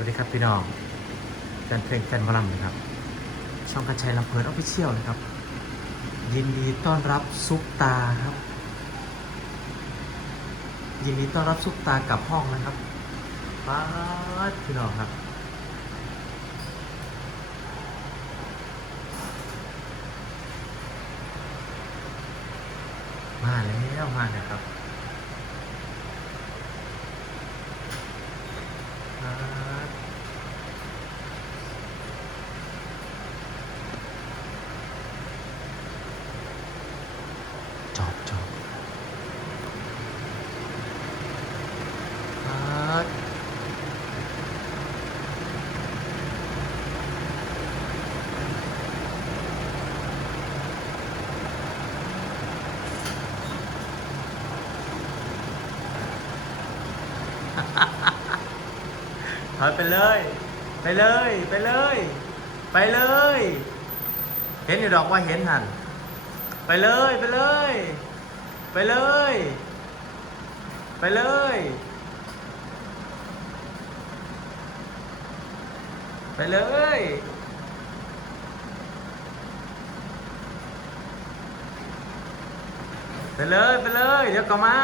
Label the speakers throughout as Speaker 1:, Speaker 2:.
Speaker 1: วัสดีครับพี่น้องแฟนเพลงแฟนวอลัมนะครับ ช่องกระชัยลำเพลินออฟฟิเชียลนะครับ ยินดีต้อนรับซุปตาครับ ยินดีต้อนรับซุปตากลับห้องนะครับป้าพี่น้องครับ มาแล้วมาแล้วครับป๊าดจอบจอบป๊าด ถ อยไปเลย ไปเลย ไปเลย ไปเลย เห็นอยู่ดอกว่าเห็นหันไปเลยไปเลย ไปเลย ไปเลย ไปเลยไปเลยไปเลย เดี๋ยวก็มา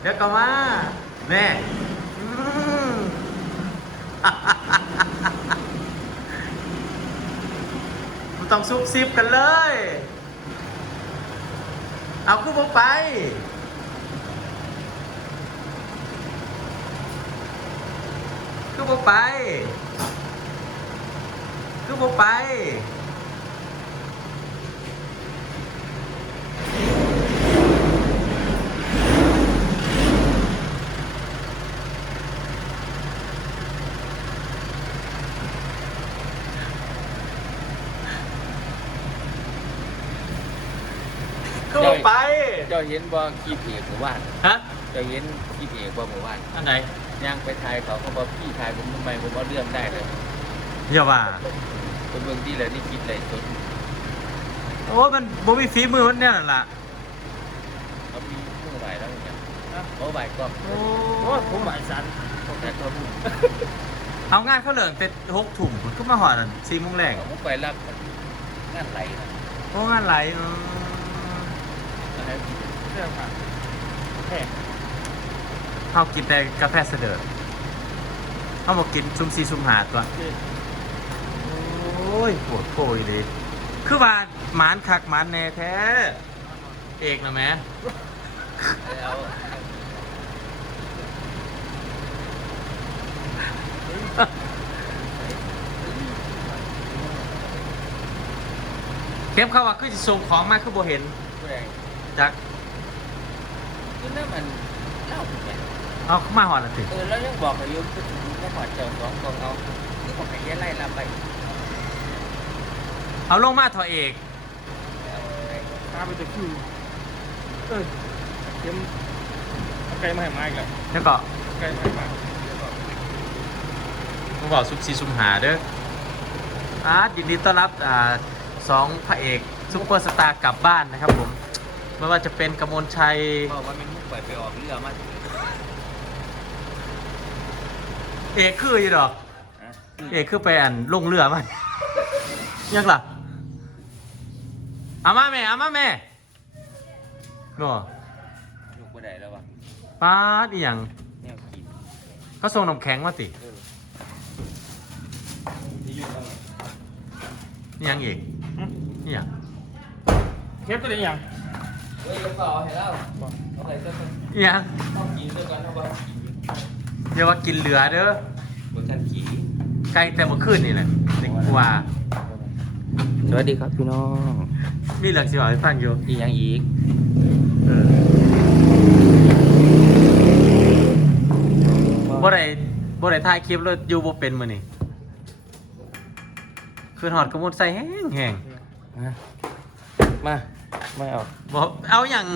Speaker 1: เดี๋ยวก็มาแน่ มันต้องซุบซิบกันเลย เอาคู่พวกไปคู่พวกไปคู่พวกไป ไป
Speaker 2: เจ้าเห็นบ่คลิปเอกหมู่บ้าน
Speaker 1: ฮะ
Speaker 2: เจ้าเห็นคลิปเอกบ่หมู่บ้าน
Speaker 1: อันไหน
Speaker 2: ย่างไปถ่ายเขาเขาบอกพี่ถ่ายผมทำไมผมเอาเรื่องได้เลย
Speaker 1: อย่าว่า
Speaker 2: คนเมืองที่เลยนี่คิดเลยสุด
Speaker 1: โอ้มันบ่มีฝีมือมันเนี่ยนั่นล่ะ
Speaker 2: เขามีเมื่อไหร่แล้วเนี่ยเขาไหวก็
Speaker 1: โอ้
Speaker 3: โอ้ยผมหมายสัน
Speaker 2: แต่เขาพูด
Speaker 1: เอางานเขาเหลืองเป็นหกถุ่มก็มาหอดสี่โมงแรก
Speaker 2: เขาไปรับงานไหลนะ
Speaker 1: โอ้งานไหลอืม
Speaker 2: นะครับ
Speaker 3: เรื่องค่ะแค่
Speaker 1: เขากินแต่กาแฟเสด็จเขาบอกกินซุ่มซีซุ่มหาตัวโอ้ยปวดโพยเลยคือว่าหมานคักหมานแน่แท้ เอกนะแม่
Speaker 2: แล้ว
Speaker 1: เข้มเขาว่าคือจะส่งของมาคือบ่เห็น
Speaker 2: ผู้ใด
Speaker 1: จาก
Speaker 2: คือนั่นมันเล่าถูกไหม
Speaker 1: เอาเข้ามาหอดละสิ
Speaker 2: เออแล้วยังบอกอายุคือถึงแค่หอดเจ้าสองกองเอาคือบอกให้ยไล่ลาไป
Speaker 1: เอาลงมาเถอะเอก
Speaker 3: ตาไปตะคิวเออเข็มเอาไก่มาให้มาอีกแล้ว
Speaker 1: แล้วก็
Speaker 3: ไก่มาให้มา
Speaker 1: ผมบอกซุ่มซีซุ่มหาเด้ออาร์ตยินดีต้อนรับอ่าสองพระเอกซุปเปอร์สตาร์กลับบ้านนะครับผม ไม่ว่าจะเป็นกมลชัย
Speaker 2: บอกว่ามันมุกไปไปออกเรือมา
Speaker 1: เอกคืออยู่ดอกเอกคือไปอันลงเรือมันยังล่ะเอามาแม่เอามาแม่โน่
Speaker 2: ลูกผู้ใดแล้ววะ
Speaker 1: ป้าดอีหยัง
Speaker 2: แนวกิน
Speaker 1: เขาส่งน้ำแข็งมาติ
Speaker 2: เออ
Speaker 3: ที่อยู่ตรงไหน
Speaker 1: นี่ยังอีกนี่ยัง
Speaker 3: เข็มตัวนี้ยัง
Speaker 2: เฮ้ยลูกเอาให้เราเอาไปก็ต้อง
Speaker 1: นี่ยัง
Speaker 2: ต้องกินด้วยกันเท่าไหร่กิน
Speaker 1: อย่าว่ากินเหลือเด้อบ
Speaker 2: นทันขี่
Speaker 1: ไกลแต่เมื่อคืนนี่แหละเด็กกว่า
Speaker 2: สวัสดีครับพี่น้อง
Speaker 1: นี่เหลือสิบอกให้ฟังอยู่
Speaker 2: อีกยังอีก
Speaker 1: เออบ่ได้บ่ได้ถ่ายคลิปแล้วอยู่บ่เป็นมื้อนี้คือหอดกระมุดใส่แห้งแห้ง
Speaker 2: มา มาไม่เอา
Speaker 1: บ่เอาหยัง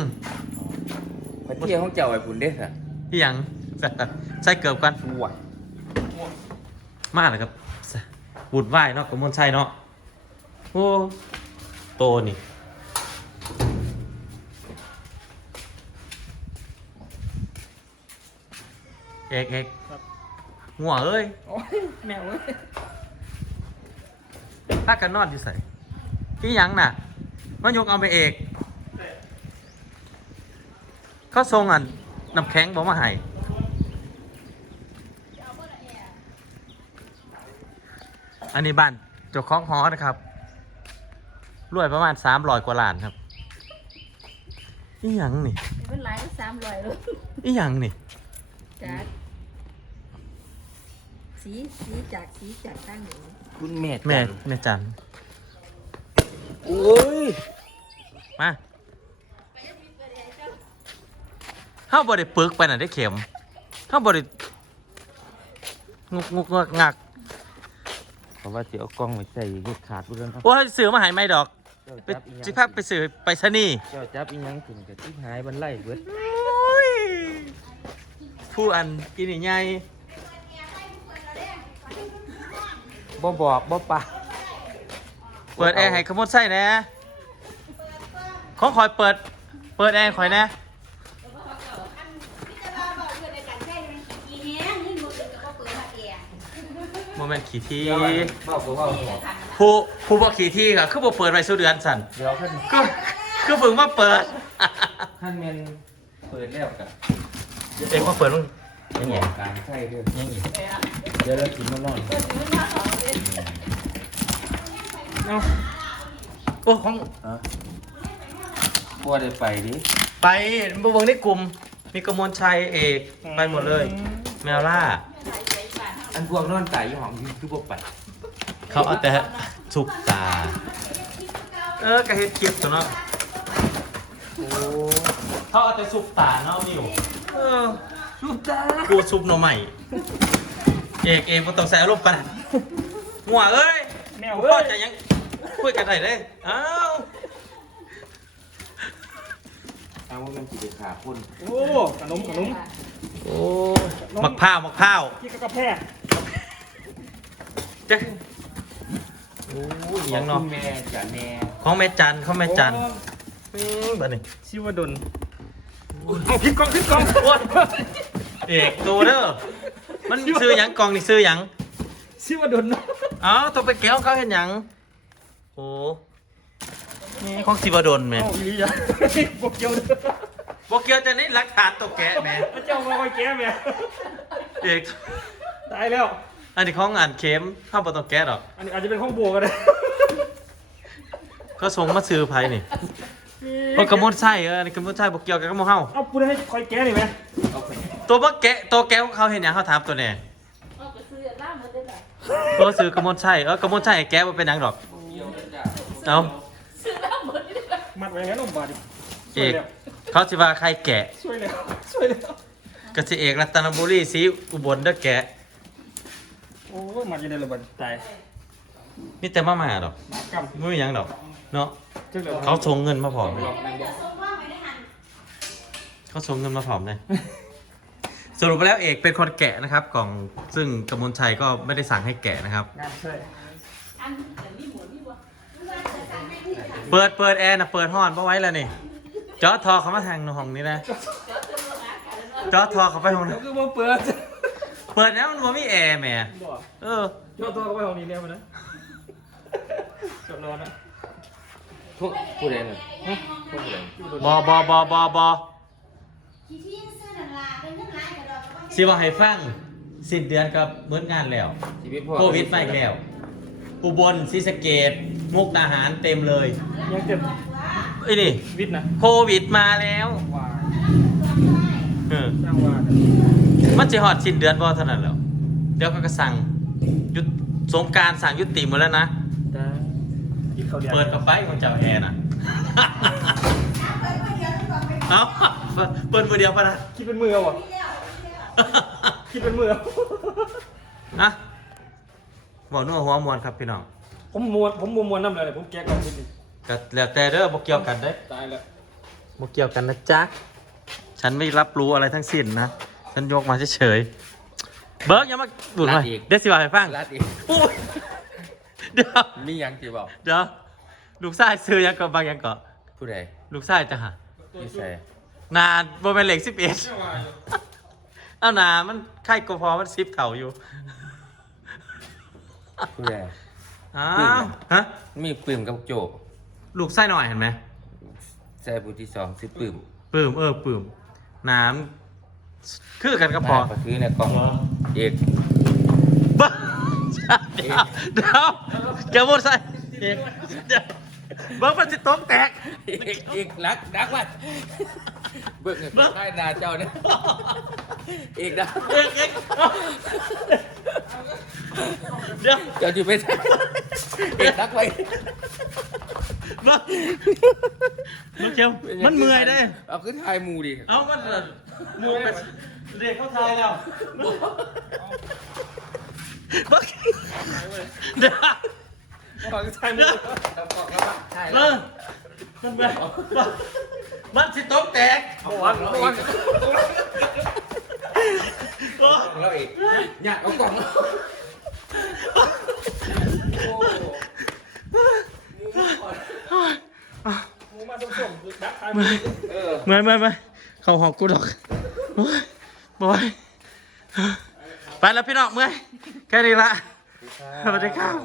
Speaker 2: ไปเที่ยวของเจ้าไอ้ปุ่นเด้อ
Speaker 1: อีหยังใส่เกือบกัน
Speaker 2: ป่วย
Speaker 1: มาเลยครับบุดไหวายเนาะกระมวลชัยเนาะโอ้โตนี่เอกเอกหัวเอ้ย
Speaker 3: โอ้ยแมวเว้ย
Speaker 1: พากันนอนอยู่ใส่ที่ยังน่ะ มันยกเอาไปเอก เขาทรงอันน้ำแข็งบอกมาให้อันนี้บ้านเจ้าของหอนะครับรวยประมาณสามร้อยกว่าล้านครับอีหยังนี่
Speaker 4: มันหลายสามร้อยเลย
Speaker 1: อีหยังนี่
Speaker 4: จากสีสีจากสีจากตั้งหนู
Speaker 2: คุณแม่
Speaker 1: แม่แม่จัน
Speaker 2: โอ้ย
Speaker 1: มาเฮาบ่ได้ปึกไปน่ะได้เข็มเฮาบ่ได้งุกงุกงักงัก
Speaker 2: เพราะว่าจะเอากล้องไปใส่เฮ็ดขาดบ่เรื่องเอา
Speaker 1: โอ้ยซื้อมาให้ไม่ดอก
Speaker 2: เจ้า
Speaker 1: ไป
Speaker 2: จับอีหยัง
Speaker 1: สิพักไปซื้อไปซะนี่
Speaker 2: เจ้าจับอีหยังถึงกับที่หายบันไล่เบิด
Speaker 1: ผู้อันกินนี่ใหญ่
Speaker 2: บ่บอกบ่ปะ
Speaker 1: เปิดแอร์ให้ขมดใส่แหน่ของคอยเปิด เปิดแอร์คอยแหน่โมเมนต์ขี่ที่
Speaker 2: เดี๋ยวว่าบอกบ่เว้าบอก
Speaker 1: ผู้ผู้บอกขี่ที่ค่ะคือบอกเปิดไปสู้เดือนสั่น
Speaker 2: เดี๋ยวคัน
Speaker 1: คือคือเพิ่งมาเปิด
Speaker 2: คันแม่นเปิดแล้วก็
Speaker 1: เองมาเปิดมึง
Speaker 2: ยังไงการใส่เด้อยังอีกเดี๋ยวเรากินมันนอน
Speaker 3: เอา
Speaker 1: โอ้ของ
Speaker 2: ฮะบ่ได้ไปดิ
Speaker 1: ไปบวงในกลุ่ม มีกมลชัยเอกไปหมดเลย แมวล่า
Speaker 2: อันพวกนอนตายอยู่ห้องอยู่คือบ่ไป
Speaker 1: เขาเอาแต่สุกตา เออกระเฮ็ดคลิปตัวเนาะ
Speaker 2: โอ้
Speaker 1: เขาเอาแต่สุกตาเนาะมิวเออ
Speaker 2: ลูกตา
Speaker 1: กูซุปหน่อใหม่เอกเอกบ่ต้องใส่อารมณ์ปานนั้นหัวเอ้ย
Speaker 3: แมว
Speaker 1: พ่
Speaker 3: เว้
Speaker 1: อยจะยัง คุยกันได้เลยอ้าว
Speaker 2: เอาว่ามันสิได้ขาคน
Speaker 3: โอ้ขนมขนม
Speaker 1: โอ้มักพร้าวมักพร้าว
Speaker 3: ที่กระแพก
Speaker 1: เจ๊โอ้ยยังเนาะ
Speaker 2: ขอบคุณแม่จ๋าแม่
Speaker 1: ของแม่จันของแม่จันอืมบัดนี้
Speaker 3: ชิวดลเอาพิษกองพิษกอง
Speaker 1: โอ้ยเอกตัวเด้อมันซื้อหยังกล่องนี่ซื้อหยัง
Speaker 3: ชิวดล
Speaker 1: เอ้าต้องไปแก้วเขาเห็นหยังโอ้ นี่ของสิบดลแหม่
Speaker 3: เอาอีหลีอะบกเกียวเด้อ
Speaker 1: บอกเกี่ยวจะนี่หลักฐานตัวแกะแหม่
Speaker 3: พระเจ้ามาคอยแก้แม่
Speaker 1: เอก
Speaker 3: ตายแล้ว
Speaker 1: อันนี้ของอ่านเข็มห้ามบ่ต้องแกะหรอก
Speaker 3: อันนี้อาจจะเป็นข้องบัวก็ได้
Speaker 1: ก็ส่งมาซื้อไผนี่เพราะกระมวลไส้เอออันนี้กระมวลไส้บอกเกี่ยวกับกระมวลเฮา
Speaker 3: เอาพูดให้คอยแก้หน่อยไหม
Speaker 2: เอาไป
Speaker 1: ตัวบ่แกะตัวแกะของเขาเห็นหยังเขาถามตัวแน่
Speaker 4: เอาไปซื้อล่ามมาได้ไหม
Speaker 1: ตัวซื้อกระมวลไส้เออกระมวลไส้ให้แกะบ่เป็นหยังหรอก
Speaker 2: เกี่ยวกันจ้ะ
Speaker 1: เอา
Speaker 4: ซื้อล่ามมาได้ไหม
Speaker 3: มัดไว้งั้นลมบาดดิ
Speaker 1: เอกเขาสิว่าใครแกะ
Speaker 3: ช่วยแล้วช่วยแล้ว
Speaker 1: ก็สิเอกรัตนบุรีสีอุบลเด้อแกะ
Speaker 3: โอ้ยมัดอยังไงระเบิดตาย
Speaker 1: มีแต่มาม่าดอก
Speaker 3: หมากำ
Speaker 1: ไม่มีหยังดอก เนาะ
Speaker 3: จังเลย
Speaker 1: เขาส่งเงินมาพร้อม
Speaker 3: ไปหลอกนางบอก
Speaker 1: เขาส่งเงินมาพร้อมเลยสรุปไปแล้วเอกเป็นคนแกะนะครับ กล่องซึ่งกมลชัยก็ไม่ได้สั่งให้แกะนะครับ
Speaker 3: งานใช่
Speaker 4: อันแต่มีหมวดมีวะ
Speaker 1: เปิดเปิดแอร์นะเปิดห้อนเพราะไว้แล้วนี่จอทอเขามาทางห้องนี้นะจอทอเขาไปห้อง
Speaker 3: แล้
Speaker 1: นั้
Speaker 3: วนก็มาเปิด
Speaker 1: เปิดแล้วมันบ่มีแอร์แหม
Speaker 3: บอก
Speaker 1: เออ
Speaker 3: ยอดตัวก็ไปห้องนี้เนี่ยมันนะจบนอนนะ
Speaker 2: พวกผู้ใดน่ะฮะพวกผู้ใด
Speaker 1: บอบอบอบอบอสิว่าให้ฟัง สิ้นเดือนกับเบิดงานแล้ว
Speaker 2: ชีวิตพ่อ
Speaker 1: โควิดไปแล้วอุบลศรีสะเกด มุกดาหารเต็มเลย
Speaker 3: ยังเจ็บ
Speaker 1: ไอ้นี่
Speaker 3: วิทย์นะ
Speaker 1: โควิดมาแล้ว
Speaker 3: ว่า
Speaker 1: เออ
Speaker 3: สร้างว่า
Speaker 1: มันจะหอดสิ้นเดือนบ่เท่านั้นแล้ว เดี๋ยวเขาก็สั่งหยุดสงกรารสั่งยุติหมดแล้วนะ
Speaker 3: จ้าที่เขาเรียน
Speaker 1: เปิดกับไฟของเจ้าแอร์น่ะ เอาเปิดมือเดียวปะนะ
Speaker 3: คิดเป็นมือเอาอะคิดเป็นมือเอา
Speaker 1: อะบอกนัวหัวมวนครับพี่น้อง
Speaker 3: ผมมวนผมมวนมวนน้ำเลยเนี่ยผมแก้ก่อนนิดนึง
Speaker 1: ก็แล้วแต่เด้อบ่เกี่ยวกันเด้อ
Speaker 3: ตายแล้ว
Speaker 1: บ่เกี่ยวกันนะจ๊ะฉันไม่รับรู้อะไรทั้งสิ้นนะ ฉันยกมาเฉยๆเบิร์กอยังมาบุญไปเดี๋ยวสิว่าให้ฟัง
Speaker 2: รัดอีก
Speaker 1: อุ้ยเดี๋ยว
Speaker 2: มีหยังสิบอก
Speaker 1: เดี๋ยวลูกชายซื้อยังก็บางยังก็
Speaker 2: ผู้ใด
Speaker 1: ลูกชายจะหา
Speaker 2: นิสัย
Speaker 1: นานบ่เป็นเหล็กสิบเอ็ดเอาหนามันไข่กว่าพอมันซิปเถ่าอยู่
Speaker 2: ผู้ใด
Speaker 1: อ้า
Speaker 2: ปื้ม
Speaker 1: ว
Speaker 2: อะ
Speaker 1: ฮะ
Speaker 2: มีปืมกับโจ
Speaker 1: ลูกไส้หน่อยเห็นไหม
Speaker 2: ใส่ผู้ที่สองซื้อปืม
Speaker 1: ปื้มเออปื้มน้ำคือกันก็พอ
Speaker 2: มาซื้อในกล่องเอก
Speaker 1: บ้าเดี๋ยวเดี๋ยวเดี๋ยวหมดใส่เอกเดี๋ยวเบิ้งมันจะต้มแตก
Speaker 2: เอกเอกรักรักว่าเบิกเงินได้นาเจ้าเนี่ยเอกนะ
Speaker 1: เอกเอก เดี๋ยว
Speaker 2: เจ้าอยู่ไม่ได้เอกรักไว้
Speaker 1: บ้าลูกเชียวมันเมื่อยเด้
Speaker 2: เอาขึ้นทายหมูดิ
Speaker 1: เอามันมูไปเด็กเข้าทายแล้วบ้าเดี๋ยว
Speaker 3: ฟังใช่มือ
Speaker 2: ใช่
Speaker 1: เออมันแบบมันสิต้มแตก
Speaker 3: วันวัน
Speaker 1: โอ้
Speaker 2: แล้วเอกเนี่ยเอากล่อง
Speaker 3: หมูมาส้มๆดักทายมือ
Speaker 2: เออ
Speaker 1: ไม่ไม่ไม่เขาหอกกูดอกโอ้ยบอยไปแล้วพี่น้องเมื่อยแค่นี้ละสวัสดีครับ